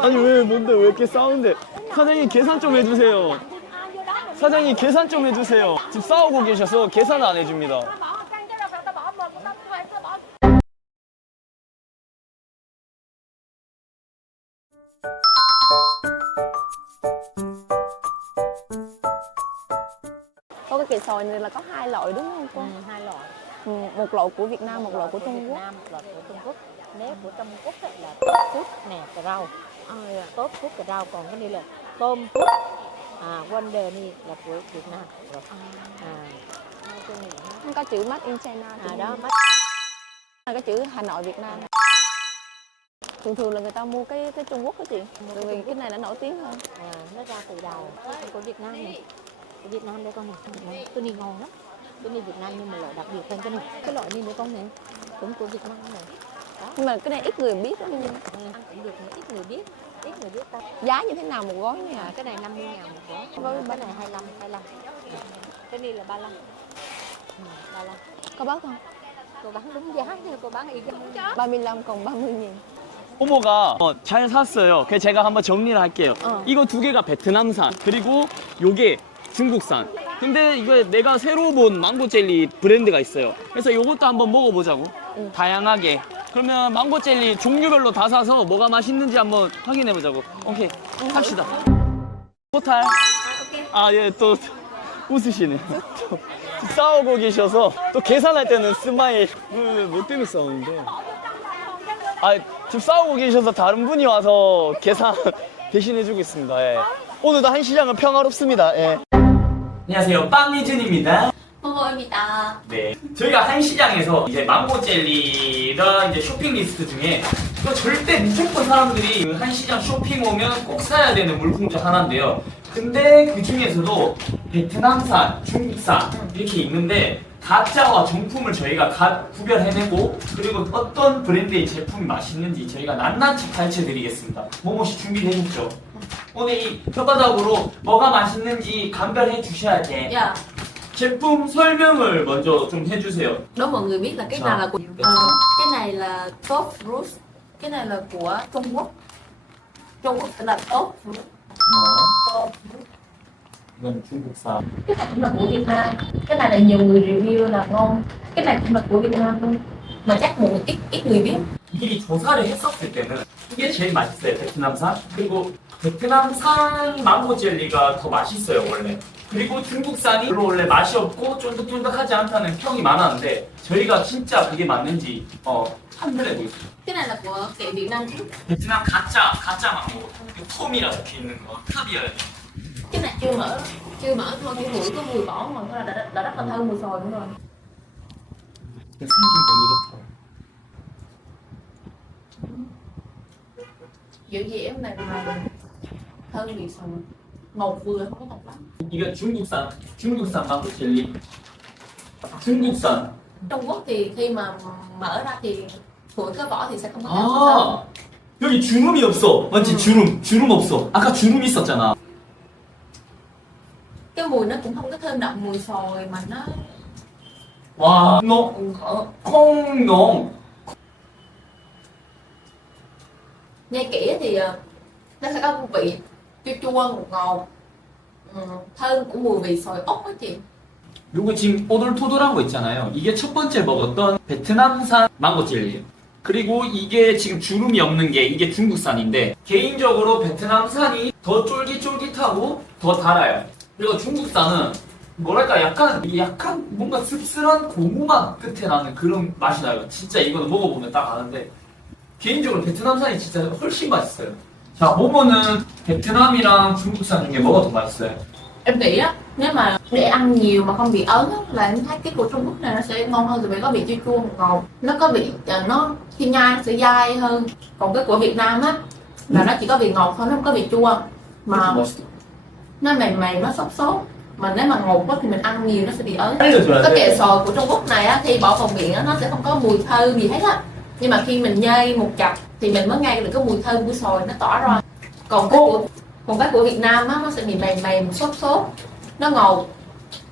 아니 왜 뭔데 왜 이렇게 싸우는데 사장님 계산 좀 해주세요 사장님 계산 좀 해주세요 지금 싸우고 계셔서 계산 안 해줍니다 một Có cái kẹo sòi này là có hai loại đúng không cô? Ừ, hai loại Ừ, một loại của Việt Nam, một loại của Trung Việt Quốc. Nam một loại của Trung Quốc nếu của Trung Quốc ấy là tốt phút nè cà rau. À, dạ. tốt phút cà rau còn cái này là tôm phút à Wonder này là của Việt Nam. Rồi. À. Này nó- có chữ Made in China. à đó mắt là cái chữ Hà Nội Việt Nam. Thường thường là người ta mua cái cái Trung Quốc đó chị. Bởi vì cái này nó nổi tiếng hơn. à, nó ra từ đầu của Việt Nam này. Của Việt Nam đây con này. Cái này ngon lắm. Cái này Việt Nam nhưng mà loại đặc biệt hơn cái này. Cái loại này nữa con này cũng của Việt Nam này Nhưng mà cái này ít người biết lắm. Ừ, ăn cũng được mà ít người biết ít người biết ta Giá như thế nào một gói này À, cái này 50 ngàn một gói Gói cái này 25 25 cái này là 35 ừ, 35 Có bớt không? cô bán đúng giá nhưng cô bán y gan 35 còn 30 nghìn. 호모가 어, 잘 샀어요 그래서 제가 한번 정리를 할게요 어. 이거 두 개가 베트남산 그리고 요게 중국산 근데 이거 내가 새로 본 망고 젤리 브랜드가 있어요 그래서 요것도 한번 먹어보자고 응. 다양하게 그러면 망고 젤리 종류별로 다 사서 뭐가 맛있는지 한번 확인해 보자고. 오케이 삽시다. 토탈. 아 예 또 웃으시네. 또 싸우고 계셔서 또 계산할 때는 스마일. 뭐, 뭐 때문에 싸우는데? 아 지금 싸우고 계셔서 다른 분이 와서 계산 대신해 주고 있습니다. 예. 오늘도 한 시장은 평화롭습니다. 예. 안녕하세요. 빵미준입니다 호모입니다. 네. 저희가 한시장에서 이제 망고 젤리가 이제 쇼핑 리스트 중에 이거 절대 무조건 사람들이 그 한시장 쇼핑 오면 꼭 사야 되는 물품 중 하나인데요. 근데 그 중에서도 베트남산, 중국산 이렇게 있는데 가짜와 정품을 저희가 가- 구별해내고 그리고 어떤 브랜드의 제품이 맛있는지 저희가 낱낱이 파헤쳐 드리겠습니다. 모모 씨 준비되셨죠? 오늘 이 혓바닥으로 뭐가 맛있는지 감별해 주셔야 돼. Dạ, 제품 설명을 먼저 좀 해주세요. đố mọi người biết là cái nào là của Ờ, cái này là top fruit, cái này là của Trung Quốc. Trung Quốc là top fruit. Top fruit. 이건 중국산. Cái này cũng là của Việt Nam. Cái này là nhiều người review là ngon. Cái này cũng là của Việt Nam luôn. Mà chắc một ít ít người biết. 미리 조사를 했었을 때는 이게 제일 맛있어요. 베트남산. 그리고 베트남산 망고 젤리가 더 맛있어요 원래. 그리고 중국산이 별로 원래 맛이 없고 쫀득쫀득하지 않다는 평이 많았는데 저희가 진짜 그게 맞는지 어, 판별해 보겠습니다. Cái này là của kẹo Việt Nam trước. 베트남 가짜 가짜 망고. 톰이라 적혀 있는 거 탑이어야 돼. Cái này chưa mở. Chưa mở thôi, cái mùi có mùi bỏ mà thôi là đã, đã rất là thơm mùi sồi nữa rồi. 생긴 건 이렇다. Dịu dẻo này mà thơm vị sồi. Ngọt vừa không có ngọt lắm. 이게 중국산 중국산 망고 젤리. 중국산. Trung Quốc thì khi mà mở ra thì của cái vỏ thì sẽ không có cảm giác thơm. 아 여기 주름이 없어 맞지 주름 주름 없어 아까 주름 있었잖아 cái mùi nó cũng không có thơm đậm mùi sồi mà nó 와너 콩농 nghe kỹ thì ờ, nó sẽ có vị thơm của mùi vị sồi ốc á chị 요거 지금 오돌토돌한 거 있잖아요. 이게 첫 번째 먹었던 베트남산 망고 젤리예요. 그리고 이게 지금 주름이 없는 게 이게 중국산인데 개인적으로 베트남산이 더 쫄깃쫄깃하고 더 달아요. 그리고 중국산은 뭐랄까 약간 약간 뭔가 씁쓸한 고무맛 끝에 나는 그런 맛이 나요. 진짜 이거는 먹어보면 딱 아는데 개인적으로 베트남산이 진짜 훨씬 맛있어요 자 모모는 베트남이랑 중국산 중에 뭐가 더 맛있어요? em nghĩ á nếu mà để ăn nhiều mà không bị ớn á, là em thấy cái của Trung Quốc này nó sẽ ngon hơn vì có vị chua chua ngọt ngọt nó có vị ờ, nó khi nhai nó sẽ dai hơn còn cái của Việt Nam á là nó chỉ có vị ngọt thôi nó không có vị chua mà 맛있어 nó mềm mềm nó xốp xốp mà nếu mà ngọt quá thì mình ăn nhiều nó sẽ bị ớn 알려줘야 cái 돼 kẹo sồi của Trung Quốc này á, khi bỏ vào miệng á, nó sẽ không có mùi thơm gì hết á nhưng mà khi mình nhai một chập thì mình mới nghe được cái mùi thơm của sồi nó tỏa ra còn cái của còn cái của Việt Nam á, nó sẽ bị mềm mềm xốp xốp nó ngọt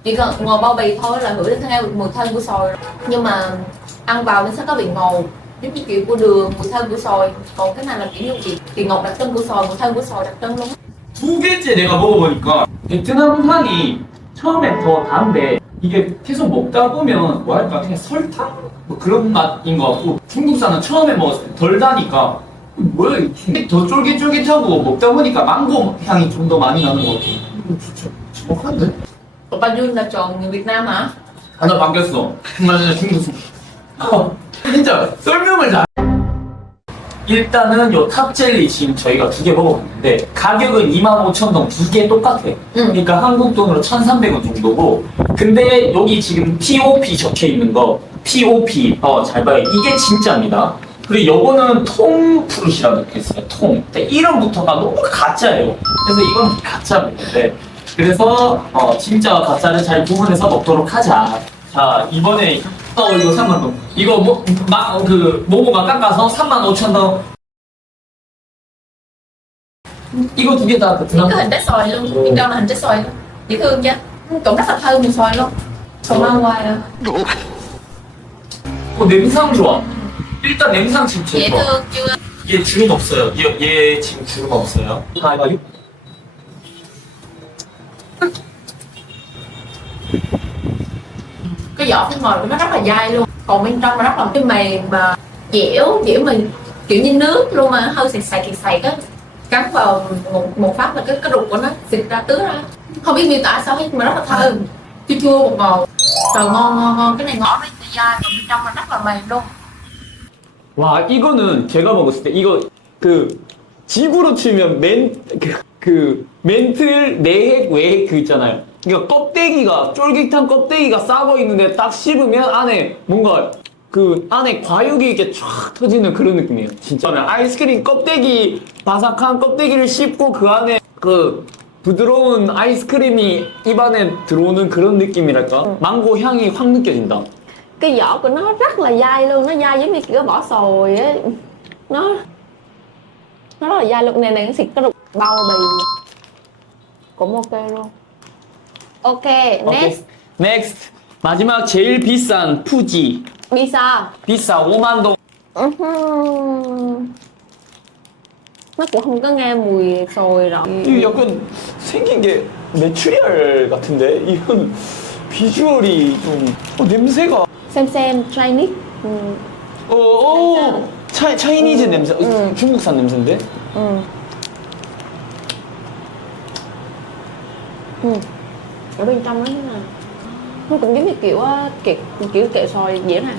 chỉ cần ngồi bao bì thôi là ngửi được nghe mùi thơm của sồi nhưng mà ăn vào nó sẽ có vị ngọt giống như kiểu của đường mùi thơm của xoài còn cái này là kiểu như vị vị ngọt đặc trưng của xoài mùi thơm của xoài đặc trưng luôn 두 개째 내가 먹어보니까 베트남산이 처음엔 더 단데 이게 계속 먹다 보면 뭐랄까? 그냥 설탕? 뭐 그런 맛인 것 같고 중국산은 처음에 때덜 다니까. 뭐야 이게 더 쫄깃쫄깃하고 먹다 보니까 망고 향이 좀 더 많이 나는 것 같아. 이거 진짜 정확한데? Opa Dương là chọn người Việt Nam hả? 아나 바뀌었어. 나 진짜 중국산. 어, 진짜 설명을 잘 일단은 요 탑젤리 지금 저희가 두 개 먹어봤는데 가격은 25,000원 두개 똑같아요. 응. 그러니까 한국 돈으로 1,300원 정도고 근데 여기 지금 POP 적혀 있는 거 POP 어잘 봐요. 이게 진짜입니다. 그리고 요거는 통프루시라고 적혀 있어요. 통. 근데 이름부터가 너무 가짜예요. 그래서 이건 가짜입니다. 네. 그래서 어 진짜와 가짜를 잘 구분해서 먹도록 하자. 자 이번에 어 이거 3만 원 이거 뭐막그 모모가 깎아서 3만 5천 원 이거 두 개다 베트남 Cái hình trái xoài luôn, bên trong là hình trái xoài luôn Dễ thương chưa? Cũng rất là thơm mùi xoài luôn Còn mang ngoài à 어, 냄새향 좋아. 일단 지금 제일 Dễ 좋아. thương chưa? 얘 주름 없어요. 얘, 얘 지금 주름 없어요. 가위바위보. Cái vỏ bên ngoài của nó rất là dai luôn Còn bên trong nó rất là cái mềm mà dẻo Dẻo mình kiểu như nước luôn mà hơi sạch sạch sạch sạch á Cắn vào một, một phát là cái, cái ruột của nó xịt ra tứ ra Không biết miêu tả sao hết mà rất là thơm Chua chua bột ngọt Trời ngon ngon ngon Cái này ngọt rất là dai Còn bên trong là rất là mềm luôn 와, 이거는 제가 먹었을 때 이거 그 지구로 치면 멘, 그, 그 멘틀 내핵 외핵 그 있잖아요. 그러니까 껍데기가 쫄깃한 껍데기가 싸고 있는데 딱 씹으면 안에 뭔가 그 안에 과육이 이렇게 쫙 터지는 그런 느낌이에요. 진짜 아이스크림 껍데기 바삭한 껍데기를 씹고 그 안에 그 부드러운 아이스크림이 입안에 들어오는 그런 느낌이랄까? 망고 향이 확 느껴진다. cái vỏ của nó rất là dai luôn nó dai giống như kiểu vỏ sồi ấy nó nó rất là dai luôn này này nó xịt cái ruột bao bì cũng ok luôn ok next Next. 마지막 제일 비싼 푸지. pizza 비싸 5만 동. Ừm. nó cũng không có nghe mùi sồi rồi 이 약간 생긴 게 메추리알 같은데 이건 비주얼이 좀 어, 냄새가 xem xem Chinese 어, 어 차, 차이니즈 냄새 어, 음. 중국산 냄새인데 ừm. Ừm. Ở bên trong nó thế nào nó cũng giống như kiểu kiểu kiểu kẹo sồi dễ nè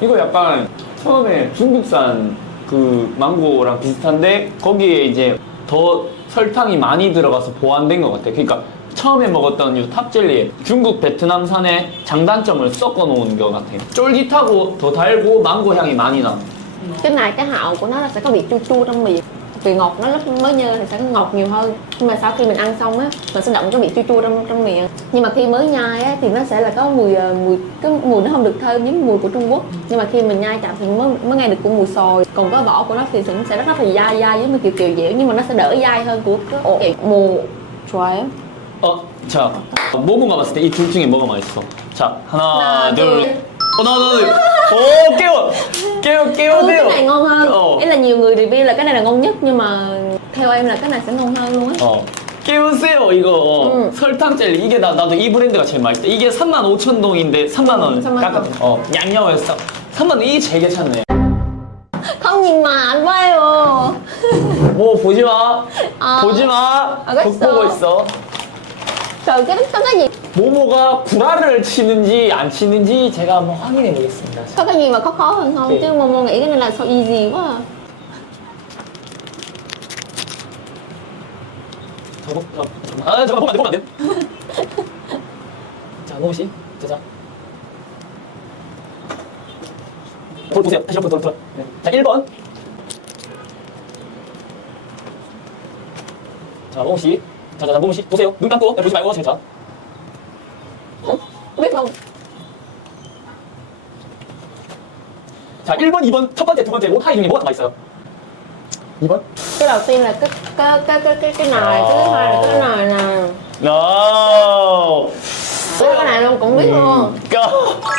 이거 약간 처음에 중국산 그 망고랑 비슷한데 거기에 이제 더 설탕이 많이 들어가서 보완된 것 같아. 그러니까 처음에 먹었던 이 탑젤리에 중국 베트남산의 장단점을 섞어 놓은 것 같아. 쫄깃하고 더 달고 망고 향이 많이 나. cái này cái hậu của nó là sẽ có vị chua chua trong miệng vị ngọt nó lúc mới nhơ thì sẽ có ngọt nhiều hơn nhưng mà sau khi mình ăn xong á mình sẽ động cái vị chua chua trong trong miệng nhưng mà khi mới nhai á thì nó sẽ là có mùi ờ, mùi cái mùi nó không được thơm giống mùi của Trung Quốc nhưng mà khi mình nhai chậm thì mới mới nghe được của mùi sồi còn cái vỏ của nó thì sẽ rất rất là dai dai giống như kiểu kiểu dẻo nhưng mà nó sẽ đỡ dai hơn của cái ổ mù 좋아요 어, 자, 모모가 봤을 때 이 둘 중에 뭐가 맛있어? 자, 하나, 하나, 둘, 둘. 어, 둘, 오, 깨워, 깨워, ừ, cái này ngon hơn 어, ý là nhiều người review là cái này là ngon nhất nhưng mà theo em là cái này sẽ ngon hơn luôn á 어. 깨우세요 이거 어, 응. 설탕 젤리 이게 나, 나도 이 브랜드가 제일 맛있다 이게 3만 5천 동인데 3만 원 3만 원. 깎았다 어 양념해서 3만 원 이게 제일 괜찮네 không nhìn mà anh 봐요 뭐 보지 마 아. 보지 마 알겠어. 국 보고 있어 có cái gì 모모가 구라를 치는지 안 치는지 제가 한번 확인해 보겠습니다 có gì mà khó khó hơn không chứ Momo nghĩ cái này là so easy quá à. 저거 저, 아 잠깐 보면 안 돼 보면 안 돼 자 모모 씨 자자 돌 보세요 다시 한번 돌 돌. 네. 자 1번 자 모모 씨 자자자 모모씨 보세요 눈 감고 네, 보지 말고 지금 자 biết không 자, 1번, 2번, 첫 번째, 두 번째, 뭐 하이 중에 뭐가 더 맛있어요? 2번? cái đầu tiên là cái cái cái cái cái, cái này cái thứ hai là cái này nè No. Cũng biết luôn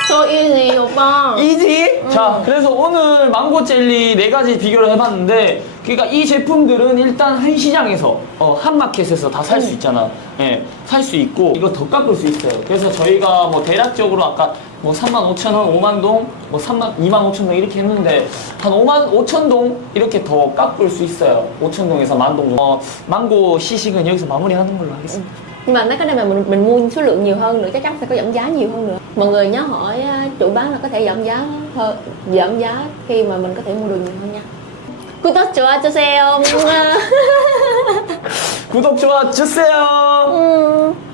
So easy 오빠 이지? 자, 그래서 오늘 망고 젤리 네 가지 비교를 해봤는데, 그러니까 이 제품들은 일단 한 시장에서, 어, 한 마켓에서 다 살 수 있잖아. 예, 살 수 있고, 이거 더 깎을 수 있어요. 그래서 저희가 뭐 대략적으로 아까 뭐 3만 5천 원, 5만 동, 뭐 3만, 2만 5천 동 이렇게 했는데, 한 5만 5천 동 이렇게 더 깎을 수 있어요. 5천 동에서 만 동. 정도. 어, 망고 시식은 여기서 마무리하는 걸로 하겠습니다. Nhưng mà mấy cái này mà mình mình mua số lượng nhiều hơn nữa chắc chắn sẽ có giảm giá nhiều hơn nữa Mọi người nhớ hỏi á, chủ bán là có thể giảm giá hơn giảm giá khi mà mình có thể mua được nhiều hơn nha 구독 좋아 주세요. 구독, 좋아 주세요! 음.